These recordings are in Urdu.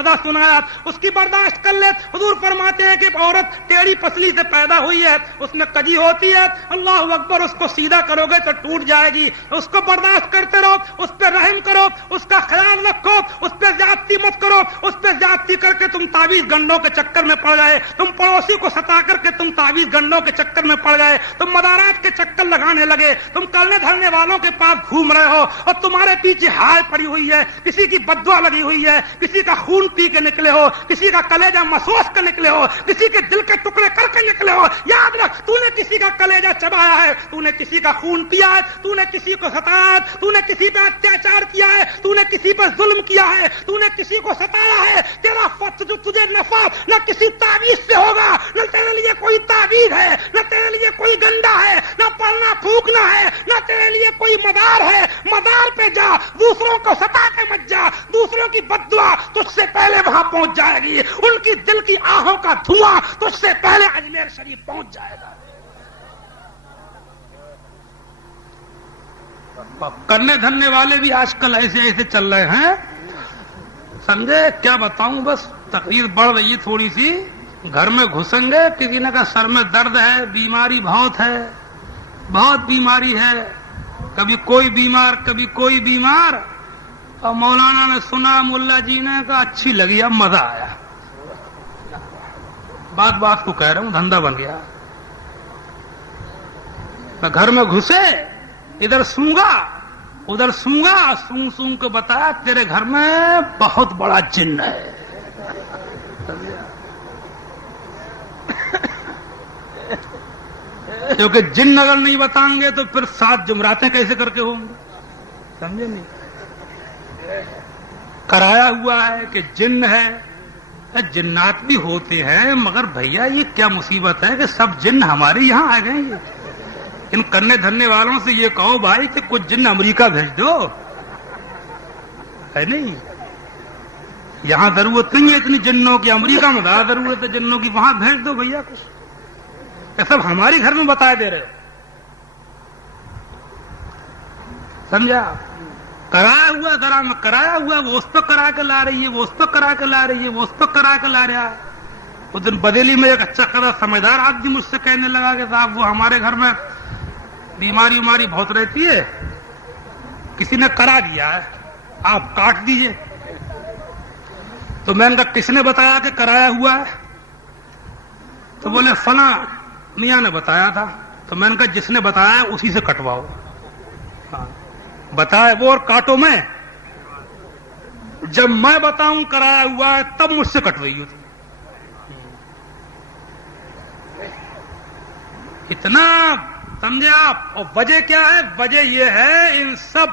فضا سنایا, اس کی برداشت کر لے. حضور فرماتے ہیں کہ ایک عورت ٹیڑھی پسلی سے پیدا ہوئی ہے, اس میں کجی ہوتی ہے, اللہ اکبر, اس کو سیدھا کرو گے تو ٹوٹ جائے گی. اس کو برداشت کرتے رہو, اس پہ رحم کرو, اس کا خیال رکھو, اس پہ زیادتی مت کرو. اس پہ زیادتی کر کے تم تعویذ گنڈوں کے چکر میں پڑ گئے, تم پڑوسی کو ستا کر کے تم تعویذ گنڈوں کے چکر میں پڑ گئے, تم مدارات کے چکر لگانے لگے, تم کرنے دھرنے والوں کے پاس گھوم رہے ہو اور تمہارے پیچھے ہائے پڑی ہوئی ہے, کسی کی بددعا لگی ہوئی ہے, کسی کا خون پی کے نکلے ہو, کسی کا کلیجہ مسوس کر نکلے ہو, کسی کے دل کے ٹکڑے کر کے نکلے ہو. یاد رکھ, تو نے کسی کا کلیجہ چبایا ہے, تو نے کسی کا خون پیا ہے, تو نے کسی کو ستایا ہے, تو نے کسی پہ اتیاچار کیا ہے, تو نے کسی پہ ظلم کیا ہے, تو نے کسی کو ستایا ہے. تیرا جو تجھے نفع نہ کسی تعویذ سے ہوگا, نہ تیرے لیے کوئی تعویذ ہے, نہ تیرے لیے کوئی گنڈا ہے, نہ پڑنا پھونکنا ہے, نہ تیرے لیے کوئی مدار ہے. مدار پہ جا, دوسروں کو ستا کے مت جا, دوسروں کی بددعا تجھ سے پہلے وہاں پہنچ جائے گی, ان کی دل کی آہوں کا دھواں تجھ سے پہلے اجمیر شریف پہنچ جائے گا. کرنے دھرنے والے بھی آج کل ایسے ایسے چل رہے ہیں, سمجھے؟ کیا بتاؤں, بس تقریر بڑھ رہی ہے تھوڑی سی. گھر میں گھسیں گے, کسی نے کہا سر میں درد ہے, بیماری بہت ہے, بہت بیماری ہے, کبھی کوئی بیمار کبھی کوئی بیمار. اور مولانا نے سنا, ملا جی نے کہا اچھی لگی, اب مزہ آیا. بات بات کو کہہ رہا ہوں, دھندا بن گیا. گھر میں گھسے, ادھر سونگا ادھر سونگا, سونگ سونگ کے بتایا تیرے گھر میں بہت بڑا جن ہے. کیونکہ جن اگر نہیں بتائیں گے تو پھر 7 جمراتیں کیسے کر کے ہوں گے, سمجھے نہیں؟ کرایا ہوا ہے کہ جن ہے, جنات بھی ہوتے ہیں, مگر بھیا یہ کیا مصیبت ہے کہ سب جن ہمارے یہاں آ گئے. ان کرنے دھرنے والوں سے یہ کہو بھائی کہ کچھ جن امریکہ بھیج دو, ہے نہیں؟ یہاں ضرورت نہیں ہے اتنی جنوں کی, امریکہ میں زیادہ ضرورت ہے جنوں کی, وہاں بھیج دو بھیا کچھ. یہ سب ہمارے گھر میں بتا دے رہے ہو, سمجھا؟ کرایا ہوا ذرا میں کرایا ہوا, وہ اس پہ کرا کے لا رہی ہے, وہ اس پہ کرا کے لا رہی ہے, وہ اس پہ کرا کے لا رہا ہے. اس دن بدیلی میں ایک اچھا خاصا سمجھدار آدمی مجھ سے کہنے لگا کہ صاحب وہ ہمارے گھر میں بیماری بہت رہتی ہے, کسی نے کرا دیا ہے, آپ کاٹ دیجئے. تو میں نے کہا کس نے بتایا کہ کرایا ہوا ہے؟ تو بولے فلاں میاں نے بتایا تھا. تو میں نے کہا جس نے بتایا اسی سے کٹواؤ. بتایا وہ اور کاٹو میں, جب میں بتاؤں کرایا ہوا ہے تب مجھ سے کٹوائیے. اتنا سمجھے آپ؟ اور وجہ کیا ہے؟ وجہ یہ ہے ان سب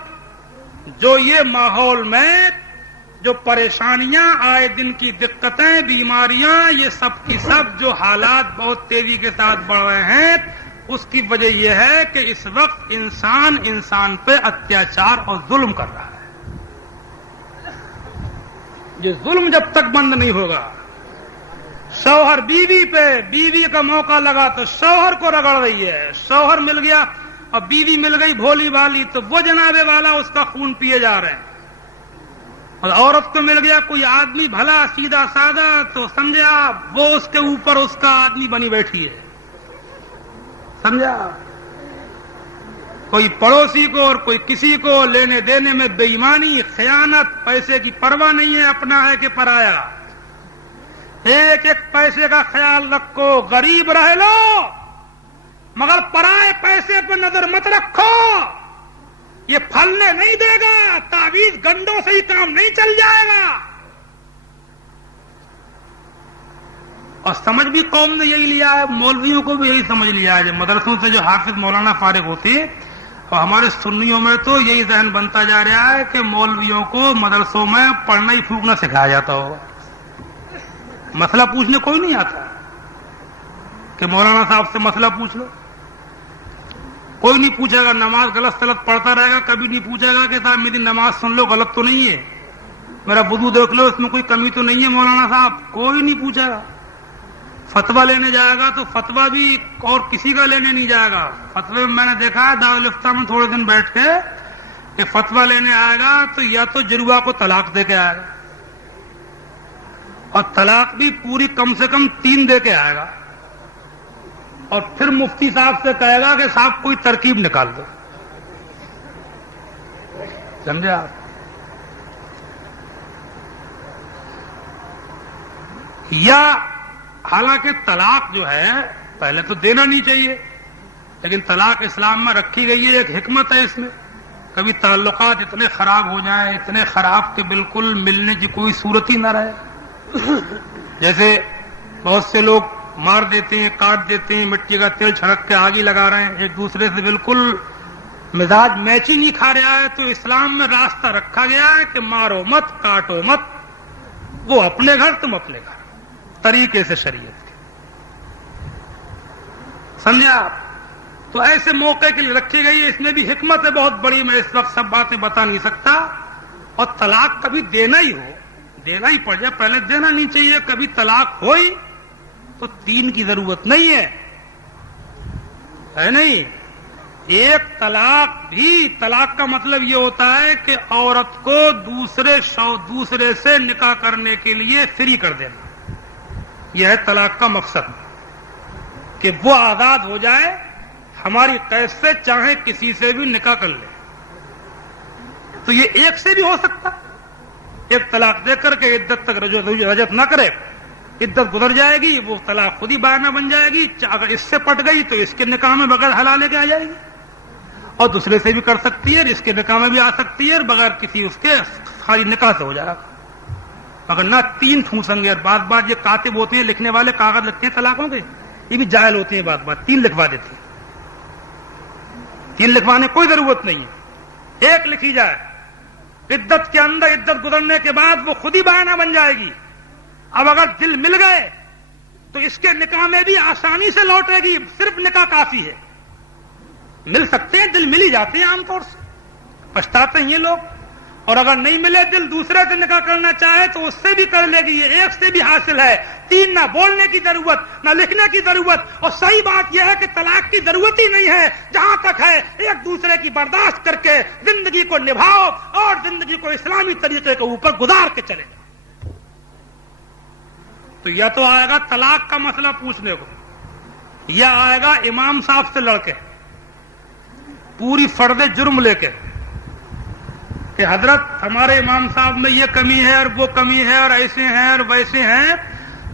جو یہ ماحول میں جو پریشانیاں آئے دن کی دقتیں بیماریاں یہ سب کی سب جو حالات بہت تیزی کے ساتھ بڑھ رہے ہیں, اس کی وجہ یہ ہے کہ اس وقت انسان پہ اتیاچار اور ظلم کر رہا ہے. یہ ظلم جب تک بند نہیں ہوگا, شوہر بیوی پہ, بیوی کا موقع لگا تو شوہر کو رگڑ رہی ہے, شوہر مل گیا اور بیوی مل گئی بھولی والی تو وہ جنابے والا اس کا خون پیے جا رہے ہیں. اور عورت کو مل گیا کوئی آدمی بھلا سیدھا سادہ تو سمجھے آپ وہ اس کے اوپر اس کا آدمی بنی بیٹھی ہے, سمجھا؟ کوئی پڑوسی کو اور کوئی کسی کو لینے دینے میں بے ایمانی, خیانت, پیسے کی پرواہ نہیں ہے, اپنا ہے کہ پرایا. ایک ایک پیسے کا خیال رکھو, غریب رہ لو مگر پرائے پیسے پہ نظر مت رکھو, یہ پھلنے نہیں دے گا, تعویذ گنڈوں سے ہی کام نہیں چل جائے گا. اور سمجھ بھی قوم نے یہی لیا ہے, مولویوں کو بھی یہی سمجھ لیا ہے. مدرسوں سے جو حافظ مولانا فارغ ہوتے اور ہمارے سنیوں میں تو یہی ذہن بنتا جا رہا ہے کہ مولویوں کو مدرسوں میں پڑھنا ہی پھونکنا سکھایا جاتا ہوگا. مسئلہ پوچھنے کوئی نہیں آتا کہ مولانا صاحب سے مسئلہ پوچھ لو, کوئی نہیں پوچھے گا. نماز غلط سلط پڑھتا رہے گا, کبھی نہیں پوچھے گا کہ صاحب میری نماز سن لو غلط تو نہیں ہے, میرا وضو دیکھ لو اس میں کوئی کمی تو نہیں ہے مولانا صاحب, کوئی نہیں پوچھے گا. فتویٰ لینے جائے گا تو فتویٰ بھی اور کسی کا لینے نہیں جائے گا. فتوے میں نے دیکھا ہے دارالفتہ میں تھوڑے دن بیٹھ کے کہ فتویٰ لینے آئے گا تو یا تو جروا کو طلاق دے کے آئے گا, اور طلاق بھی پوری کم سے کم 3 دے کے آئے گا، اور پھر مفتی صاحب سے کہے گا کہ صاحب کوئی ترکیب نکال دو. سمجھے آپ؟ یا حالانکہ طلاق جو ہے پہلے تو دینا نہیں چاہیے، لیکن طلاق اسلام میں رکھی گئی ہے، ایک حکمت ہے اس میں. کبھی تعلقات اتنے خراب ہو جائیں، اتنے خراب کہ بالکل ملنے کی کوئی صورت ہی نہ رہے. جیسے بہت سے لوگ مار دیتے ہیں، کاٹ دیتے ہیں، مٹی کا تیل چھڑک کے آگ ہی لگا رہے ہیں، ایک دوسرے سے بالکل مزاج میچ ہی نہیں کھا رہا ہے. تو اسلام میں راستہ رکھا گیا ہے کہ مارو مت، کاٹو مت، وہ اپنے گھر تم اپنے گھر، طریقے سے شریعت کے. سمجھے آپ؟ تو ایسے موقع کے لیے رکھی گئی ہے. اس میں بھی حکمت ہے بہت بڑی، میں اس وقت سب باتیں بتا نہیں سکتا. اور طلاق کبھی دینا ہی ہو، دینا ہی پڑ جائے، پہلے دینا نہیں چاہیے. کبھی طلاق ہوئی تو 3 کی ضرورت نہیں ہے نہیں. ایک طلاق بھی، طلاق کا مطلب یہ ہوتا ہے کہ عورت کو دوسرے سے نکاح کرنے کے لیے فری کر دینا. یہ ہے طلاق کا مقصد، کہ وہ آزاد ہو جائے، ہماری قید سے چاہے کسی سے بھی نکاح کر لے. تو یہ ایک سے بھی ہو سکتا، ایک طلاق دے کر کے عدت تک رجعت نہ کرے، عدت گزر جائے گی، وہ طلاق خود ہی بائنا بن جائے گی. اگر اس سے پٹ گئی تو اس کے نکاح میں بغیر حلالے کے آ جائے گی، اور دوسرے سے بھی کر سکتی ہے، اس کے نکاح میں بھی آ سکتی ہے، اور بغیر کسی اس کے خالی نکاح سے ہو جائے گا. مگر نہ 3 ٹھونسیں گے. اور بات یہ کاتب ہوتے ہیں، لکھنے والے کاغذ لکھتے ہیں طلاقوں کے، یہ بھی جاہل ہوتے ہیں. بات 3 لکھوا دیتے ہیں. 3 لکھوانے کوئی ضرورت نہیں ہے، 1 لکھی جائے. عدت کے اندر، عدت گزرنے کے بعد وہ خود ہی بہانہ بن جائے گی. اب اگر دل مل گئے تو اس کے نکاح میں بھی آسانی سے لوٹے گی. صرف نکاح کافی ہے. مل سکتے ہیں، دل مل ہی جاتے ہیں عام طور سے، پچھتاتے ہیں یہ لوگ. اور اگر نہیں ملے دل، دوسرے سے نکاح کرنا چاہے تو اس سے بھی کر لے گی. یہ 1 سے بھی حاصل ہے. 3 نہ بولنے کی ضرورت، نہ لکھنے کی ضرورت. اور صحیح بات یہ ہے کہ طلاق کی ضرورت ہی نہیں ہے. جہاں تک ہے ایک دوسرے کی برداشت کر کے زندگی کو نبھاؤ، اور زندگی کو اسلامی طریقے کے اوپر گزار کے چلے جاؤ. تو یا تو آئے گا طلاق کا مسئلہ پوچھنے کو، یا آئے گا امام صاحب سے لڑ کے پوری فرد جرم لے کے کہ حضرت ہمارے امام صاحب میں یہ کمی ہے اور وہ کمی ہے اور ایسے ہیں اور ویسے ہیں.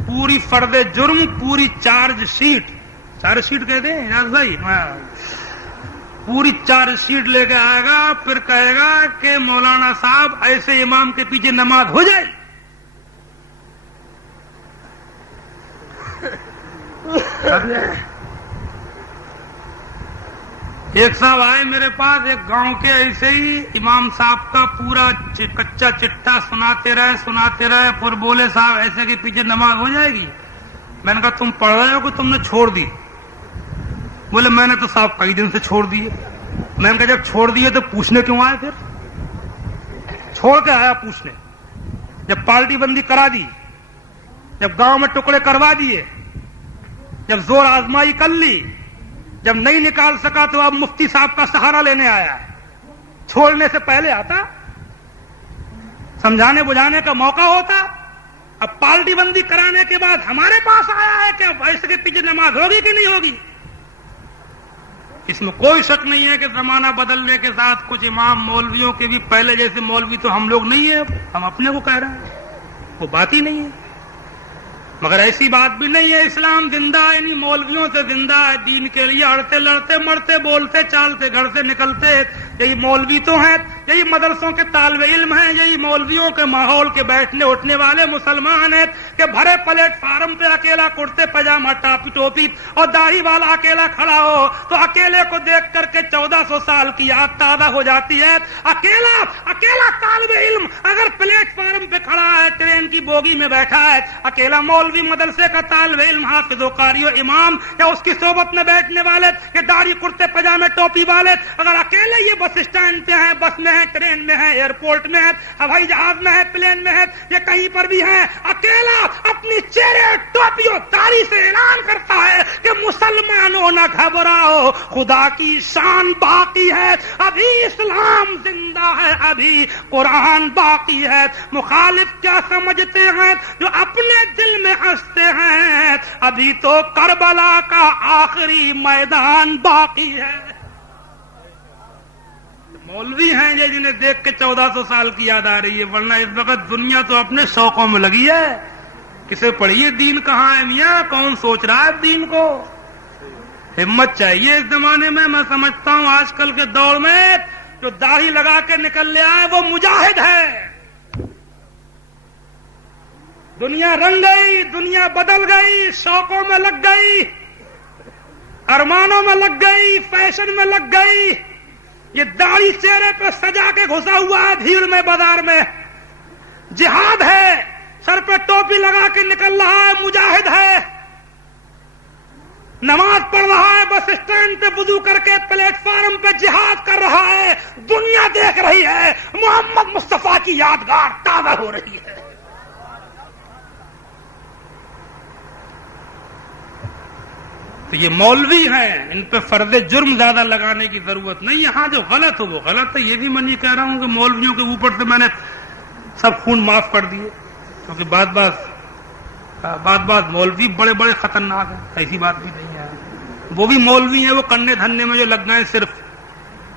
پوری فرد جرم، پوری چارج شیٹ کہتے ہیں یاد بھائی، پوری چارج شیٹ لے کے آئے گا. پھر کہے گا کہ مولانا صاحب ایسے امام کے پیچھے نماز ہو جائے. ایک صاحب آئے میرے پاس، ایک گاؤں کے، ایسے ہی امام صاحب کا پورا کچا چٹا سناتے رہے. پھر بولے صاحب ایسے کے پیچھے نماز ہو جائے گی. میں نے کہا تم پڑھ رہے ہو کہ تم نے چھوڑ دی؟ بولے میں نے تو صاحب کئی دن سے چھوڑ دیے. میں نے کہا جب چھوڑ دیے تو پوچھنے کیوں آئے؟ پھر چھوڑ کے آیا پوچھنے. جب پارٹی بندی کرا دی، جب گاؤں میں ٹکڑے کروا دیے، جب زور آزمائی کر لی، جب نہیں نکال سکا تو اب مفتی صاحب کا سہارا لینے آیا ہے. چھوڑنے سے پہلے آتا، سمجھانے بجھانے کا موقع ہوتا. اب پارٹی بندی کرانے کے بعد ہمارے پاس آیا ہے کہ اب ایسے کے پیچھے نماز ہوگی کہ نہیں ہوگی. اس میں کوئی شک نہیں ہے کہ زمانہ بدلنے کے ساتھ کچھ امام مولویوں کے بھی پہلے جیسے مولوی تو ہم لوگ نہیں ہیں. ہم اپنے کو کہہ رہے ہیں، وہ بات ہی نہیں ہے. مگر ایسی بات بھی نہیں ہے. اسلام زندہ ہے، یعنی مولویوں سے زندہ ہے. دین کے لیے اڑتے لڑتے مرتے بولتے چالتے گھر سے نکلتے. یہی مولوی تو ہیں، یہی مدرسوں کے طالب علم ہیں، یہی مولویوں کے ماحول کے بیٹھنے اٹھنے والے مسلمان ہیں کہ بھرے پلیٹ فارم پہ اکیلا کرتے پاجامہ ٹوپی اور داڑھی والا اکیلا کھڑا ہو تو اکیلے کو دیکھ کر کے 1400 سال کی یاد تازہ ہو جاتی ہے. اکیلا طالب علم اگر پلیٹ فارم پہ کھڑا ہے، ٹرین کی بوگی میں بیٹھا ہے، اکیلا مولوی مدرسے کا طالب علم، حافظ و قاری و امام یا اس کی صحبت میں بیٹھنے والے، یہ داڑھی کرتے پاجامے ٹوپی والے اگر اکیلے یہ بس اسٹینڈ پہ ہیں، بس میں ہیں، ٹرین میں ہیں، ایئرپورٹ میں ہیں، ہوائی جہاز میں ہے، پلین میں ہے، یہ کہیں پر بھی ہیں، اکیلا اپنی چہرے ٹوپی اور داڑھی سے اعلان کرتا ہے کہ مسلمانوں نہ گھبراؤ، خدا کی شان باقی ہے، ابھی اسلام زندہ ہے، ابھی قرآن باقی ہے۔ مخالف کیا سمجھتے ہیں؟ جو اپنے دل میں ہنستے ہیں، ابھی تو کربلا کا آخری میدان باقی ہے۔ مولوی ہیں یہ جنہیں دیکھ کے 1400 سال کی یاد آ رہی ہے، ورنہ اس وقت دنیا تو اپنے شوقوں میں لگی ہے۔ کسے پڑھیے دین کہاں ہے میاں، کون سوچ رہا ہے دین کو؟ ہمت چاہیے اس زمانے میں۔ میں سمجھتا ہوں آج کل کے دور میں جو داڑھی لگا کے نکل لیا ہے وہ مجاہد ہے۔ دنیا رنگ گئی، دنیا بدل گئی، شوقوں میں لگ گئی، ارمانوں میں لگ گئی، فیشن میں لگ گئی۔ یہ داڑھی چہرے پہ سجا کے گھسا ہوا ہے بھیڑ میں، بازار میں۔ جہاد ہے، سر پہ ٹوپی لگا کے نکل رہا ہے، مجاہد ہے۔ نماز پڑھ رہا ہے، بس اسٹینڈ پہ وضو کر کے پلیٹ فارم پہ جہاد کر رہا ہے۔ دنیا دیکھ رہی ہے، محمد مصطفیٰ کی یادگار تازہ ہو رہی ہے۔ تو یہ مولوی ہیں، ان پہ فرض جرم زیادہ لگانے کی ضرورت نہیں۔ یہاں جو غلط ہو وہ غلط ہے، یہ بھی میں نہیں کہہ رہا ہوں کہ مولویوں کے اوپر سے میں نے سب خون معاف کر دیے، کیونکہ بعض مولوی بڑے بڑے خطرناک ہیں، ایسی بات بھی نہیں ہے۔ وہ بھی مولوی ہیں، وہ کنے دھنے میں جو لگ گئے، صرف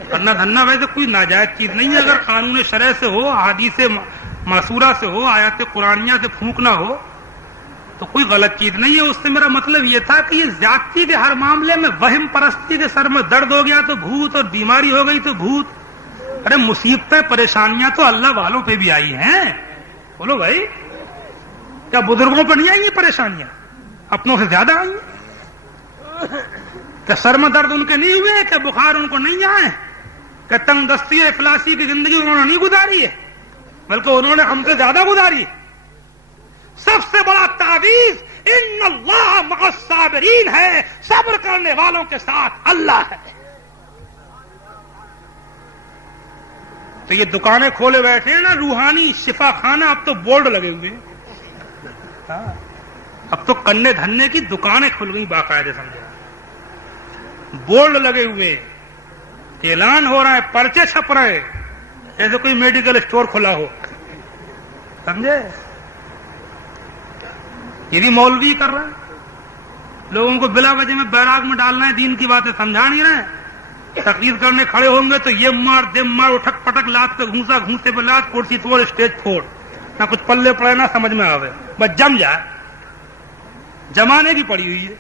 کرنا دھنا ویسے کوئی ناجائز چیز نہیں ہے۔ اگر قانون شرع سے ہو، احادیث معصورہ سے ہو، آیات قرآنیہ سے پھونکنا ہو تو کوئی غلط چیز نہیں ہے۔ اس سے میرا مطلب یہ تھا کہ یہ زیادتی کے ہر معاملے میں وہم پرستی کے، سر میں درد ہو گیا تو بھوت، اور بیماری ہو گئی تو بھوت۔ ارے مصیبتیں پریشانیاں تو اللہ والوں پہ بھی آئی ہیں، بولو بھائی، کیا بزرگوں پہ نہیں آئی ہیں پریشانیاں؟ اپنوں سے زیادہ آئی ہیں؟ کیا سر میں درد ان کے نہیں ہوئے؟ کیا بخار ان کو نہیں آئے؟ کیا تنگ دستی اور افلاسی کی زندگی انہوں نے نہیں گزاری ہے؟ بلکہ انہوں نے ہم سے زیادہ گزاری ہے۔ سب سے بڑا تعویذ ان اللہ مع الصابرین ہے، صبر کرنے والوں کے ساتھ اللہ ہے۔ تو یہ دکانیں کھولے بیٹھے ہیں نا، روحانی شفا خانہ، اب تو بورڈ لگے ہوئے ہیں، اب تو کنے دھنے کی دکانیں کھل گئی باقاعدہ، سمجھے، بورڈ لگے ہوئے، اعلان ہو رہا ہے، پرچے چھپ رہے، جیسے کوئی میڈیکل اسٹور کھلا ہو، سمجھے۔ یہ بھی مولوی کر رہا ہے، لوگوں کو بلا وجہ میں بیراگ میں ڈالنا ہے، دین کی باتیں سمجھا نہیں رہے۔ تقریر کرنے کھڑے ہوں گے تو یہ مار دم مار، اٹھک پٹک، لات پہ گھونسا، گھونسے پہ لات، کرسی توڑ، اسٹیج پھوڑ، نہ کچھ پلے پڑے نہ سمجھ میں آوے، بس جم جائے، جمانے کی پڑی ہوئی ہے۔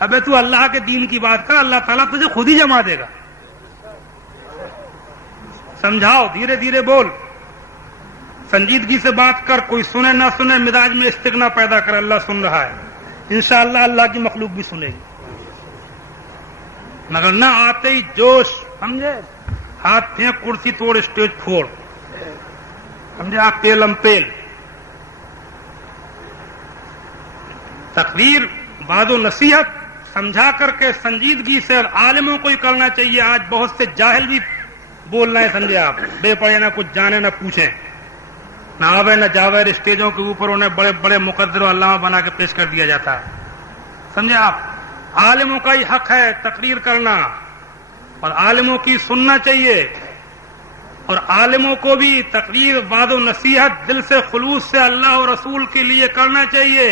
ابے تو اللہ کے دین کی بات کر، اللہ تعالیٰ تجھے خود ہی جما دے گا۔ سمجھاؤ، دھیرے دھیرے بول، سنجیدگی سے بات کر، کوئی سنے نہ سنے، مزاج میں استغنا پیدا کر، اللہ سن رہا ہے، انشاءاللہ اللہ کی مخلوق بھی سنے گی۔ مگر نہ آتے ہی جوش، سمجھے، ہاتھ پھینک، کرسی توڑ، اسٹیج پھوڑ، سمجھے، آپ پیلم پیل۔ تقریر، وعظ و نصیحت سمجھا کر کے سنجیدگی سے عالموں کو ہی کرنا چاہیے۔ آج بہت سے جاہل بھی بول رہے ہیں، سمجھے آپ، بے پڑھے نہ کچھ جانے نہ پوچھیں، نہ آوے نہ جاوے، اسٹیجوں کے اوپر انہیں بڑے بڑے مقدر و علامہ بنا کے پیش کر دیا جاتا ہے، سمجھے آپ۔ عالموں کا ہی حق ہے تقریر کرنا، اور عالموں کی سننا چاہیے، اور عالموں کو بھی تقریر، وعظ و نصیحت دل سے، خلوص سے اللہ اور رسول کے لیے کرنا چاہیے۔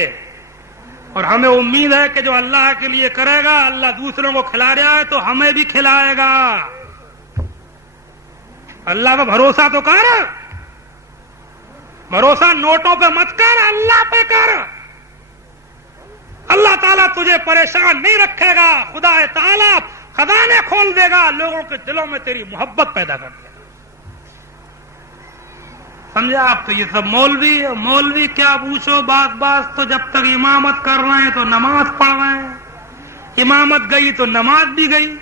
اور ہمیں امید ہے کہ جو اللہ کے لیے کرے گا، اللہ دوسروں کو کھلا رہا ہے تو ہمیں بھی کھلائے گا۔ اللہ پہ بھروسہ تو کر، بھروسہ نوٹوں پہ مت کر، اللہ پہ کر۔ اللہ تعالیٰ تجھے پریشان نہیں رکھے گا، خدا تعالیٰ خزانے کھول دے گا، لوگوں کے دلوں میں تیری محبت پیدا کر دے گا، سمجھا آپ۔ تو یہ سب مولوی کیا پوچھو، باز تو جب تک امامت کر رہے ہیں تو نماز پڑھ رہے ہیں، امامت گئی تو نماز بھی گئی،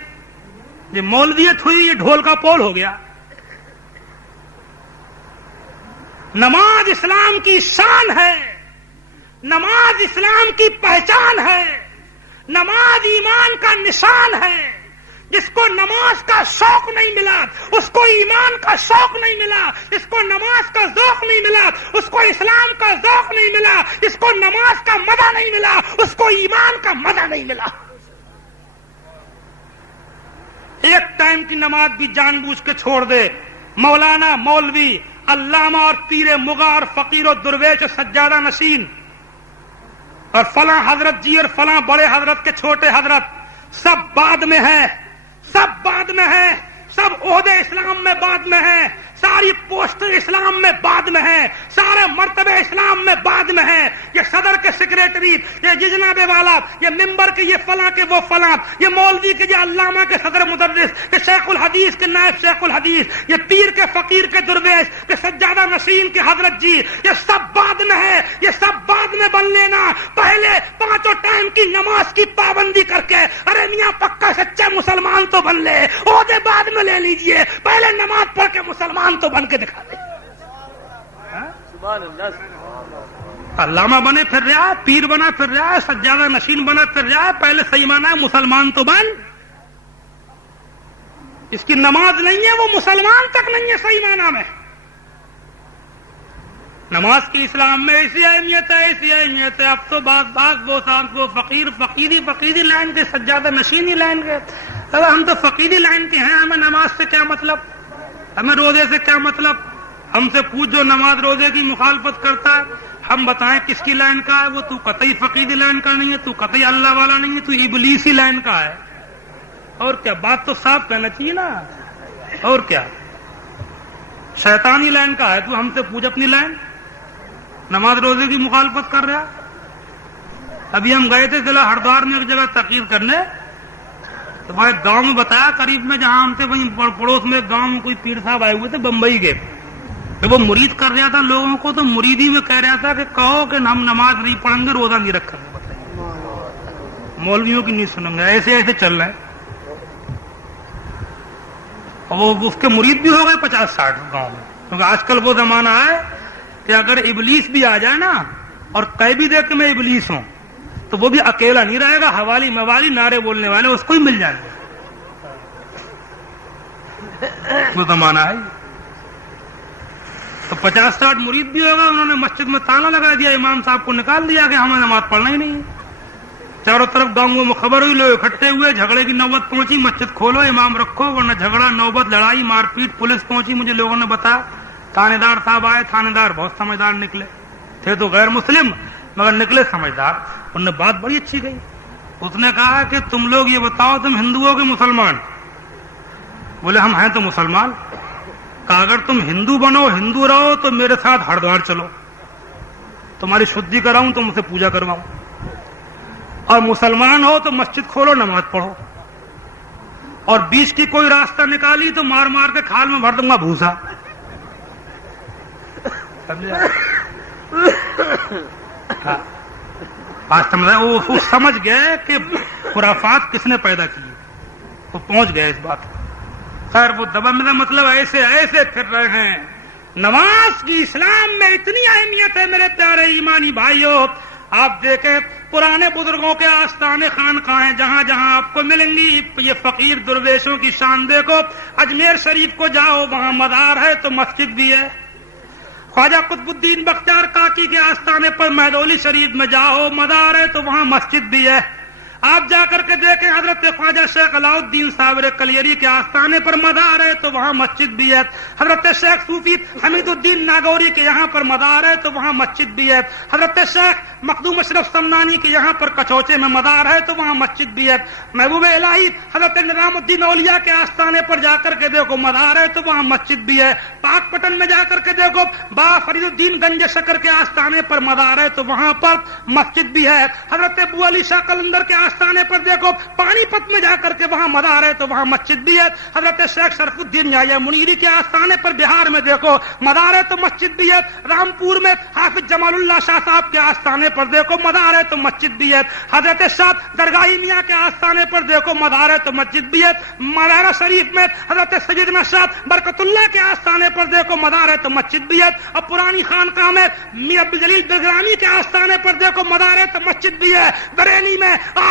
یہ مولویت ہوئی، یہ ڈھول کا پول ہو گیا۔ نماز اسلام کی شان ہے، نماز اسلام کی پہچان ہے، نماز ایمان کا نشان ہے۔ جس کو نماز کا شوق نہیں ملا، اس کو ایمان کا شوق نہیں ملا، اس کو نماز کا ذوق نہیں ملا، اس کو اسلام کا ذوق نہیں ملا، اس کو نماز کا مزہ نہیں ملا، اس کو ایمان کا مزہ نہیں ملا۔ ایک ٹائم کی نماز بھی جان بوجھ کے چھوڑ دے، مولانا، مولوی، علامہ اور پیر مغا اور فقیر و درویش اور سجادہ نشین اور فلاں حضرت جی اور فلاں بڑے حضرت کے چھوٹے حضرت سب بعد میں ہے، سب بعد میں ہے، سب عہدے اسلام میں بعد میں ہے، ساری پوسٹ اسلام میں بعد میں ہے، سارے مرتبے اسلام میں بعد میں ہے۔ یہ صدر کے سیکریٹری، یہ جناب والا، یہ ممبر کے یہ فلاں کے وہ فلاں، یہ مولوی کے یہ علامہ کے صدر مدرس، یہ شیخ الحدیث کے نائب شیخ الحدیث، یہ پیر کے فقیر کے درویش، یہ سجادہ نشین کے حضرت جی، یہ سب بعد میں ہے، یہ سب بعد میں بن لینا۔ پہلے پانچوں ٹائم کی نماز کی پابندی کر کے ارے میاں پکا سچے مسلمان تو بن لے، عہدے بعد میں لے لیجئے، پہلے نماز پڑھ کے مسلمان تو بن کے دکھا دے۔ علامہ بنے پھر رہا ہے، پیر بنا پھر رہا ہے، سجادہ نشین بنا پھر رہا ہے، پہلے صحیح مانا ہے مسلمان تو بن۔ اس کی نماز نہیں ہے، وہ مسلمان تک نہیں ہے صحیح مانا میں۔ نماز کی اسلام میں ایسی اہمیت ہے، ایسی اہمیت ہے، اب تو وہ فقیری لائن کے، سجادہ نشینی لائن کے۔ اگر ہم تو فقیری لائن کے ہیں، ہمیں نماز سے کیا مطلب، ہمیں روزے سے کیا مطلب؟ ہم سے پوچھ جو نماز روزے کی مخالفت کرتا ہے، ہم بتائیں کس کی لائن کا ہے وہ؟ تو قطعی فقیری لائن کا نہیں ہے، تو قطعی اللہ والا نہیں ہے، تو ابلیسی لائن کا ہے۔ اور کیا، بات تو صاف کہنا چاہیے نا، اور کیا، شیطانی لائن کا ہے۔ تو ہم سے پوچھ اپنی لائن، نماز روزے کی مخالفت کر رہا۔ ابھی ہم گئے تھے ضلع ہردوار میں ایک جگہ تقریر کرنے، تو وہاں ایک گاؤں میں بتایا قریب میں جہاں ہم تھے، وہیں پڑوس میں ایک گاؤں میں کوئی پیر صاحب آئے ہوئے تھے بمبئی کے، تو وہ مرید کر رہا تھا لوگوں کو، تو مریدی میں کہہ رہا تھا کہ کہو کہ ہم نماز نہیں پڑھیں گے، روزہ نہیں رکھیں گے، مولویوں کی نہیں سنیں گے، ایسے ایسے چل رہے ہیں۔ اور وہ اس کے مرید بھی ہو گئے 50-60 گاؤں میں، کیونکہ آج کل وہ زمانہ ہے کہ اگر ابلیس بھی آ جائے نا اور کہہ بھی دے کہ میں ابلیس ہوں، تو وہ بھی اکیلا نہیں رہے گا، حوالی موالی نعرے بولنے والے اس کو ہی مل جائیں گے۔ وہ زمانہ ہے۔ تو 50-60 مرید بھی ہوگا، انہوں نے مسجد میں تالا لگا دیا، امام صاحب کو نکال دیا کہ ہمیں نماز پڑھنا ہی نہیں۔ چاروں طرف گاؤں میں خبر ہوئی، لوگ اکٹھے ہوئے، جھگڑے کی نوبت پہنچی، مسجد کھولو، امام رکھو ورنہ جھگڑا، نوبت، لڑائی، مار پیٹ، پولیس پہنچی۔ مجھے لوگوں نے بتایا، تھانے دار صاحب آئے، تھانے دار بہت سمجھدار نکلے، تھے تو غیر مسلم مگر نکلے سمجھدار۔ انہوں نے بات بڑی اچھی کہی، اس نے کہا کہ تم لوگ یہ بتاؤ تم ہندو ہو کہ مسلمان؟ بولے ہم ہیں تو مسلمان۔ کہا اگر تم ہندو بنو، ہندو رہو تو میرے ساتھ ہردوار چلو، تمہاری شدھی کراؤں، تم سے پوجا کرواؤں، اور مسلمان ہو تو مسجد کھولو، نماز پڑھو، اور بیچ کی کوئی راستہ نکالی تو مار مار کے کھال میں بھر دوں گا بھوسا۔ وہ سمجھ گئے کہ خرافات کس نے پیدا کی، وہ پہنچ گئے اس بات کو۔ خیر وہ دبا میرا مطلب ایسے ایسے پھر رہے ہیں۔ نماز کی اسلام میں اتنی اہمیت ہے میرے پیارے ایمانی بھائیوں، آپ دیکھیں پرانے بزرگوں کے آستانے خانقاہیں جہاں جہاں آپ کو ملیں گی، یہ فقیر درویشوں کی شان دیکھو۔ اجمیر شریف کو جاؤ، وہاں مزار ہے تو مسجد بھی ہے۔ خواجہ قطب الدین بختیار کاکی کے آستانے پر مہدولی شریف میں جاؤ، مزار ہے تو وہاں مسجد بھی ہے۔ آپ جا کر کے دیکھیں حضرت خواجہ شیخ علاؤالدین صابر کلیری کے آستانے پر مزار ہے تو وہاں مسجد بھی ہے۔ حضرت شیخ صوفی حمید الدین ناگوری کے یہاں پر مزار ہے تو وہاں مسجد بھی ہے۔ حضرت شیخ مخدوم اشرف سمنانی کے یہاں پر کچوچے میں مزار ہے تو وہاں مسجد بھی ہے۔ محبوب الہی حضرت نظام الدین اولیاء کے آستانے پر جا کر کے دیکھو مزار ہے تو وہاں مسجد بھی ہے۔ پاک پٹن میں جا کر کے دیکھو با فرید الدین گنج شکر کے آستانے پر مزار ہے تو وہاں پر مسجد بھی ہے۔ حضرت ابو علی شاہ قلندر کے آستانے پر دیکھو پانی پت میں جا کر کے وہاں مزار ہے تو وہاں مسجد بھی ہے۔ حضرت شیخ شرف الدین یحییٰ منیری کے آستانے پر بہار میں دیکھو مزار ہے تو مسجد بھی ہے۔ رامپور میں حافظ جمال اللہ شاہ صاحب کے آستانے پر دیکھو مزار ہے تو مسجد بھی ہے۔ حضرت شاہ درگاہی میاں کے آستانے پر دیکھو مزار ہے تو مسجد بھی ہے۔ ملہرہ شریف میں حضرت سیدنا شاہ برکت اللہ کے آستانے پر دیکھو مزار ہے تو مسجد بھی ہے۔ اور پرانی خانقاہ میں میاں عبد الجلیل درگرانی کے آستانے پر دیکھو مزار ہے تو مسجد بھی ہے۔ بریلی میں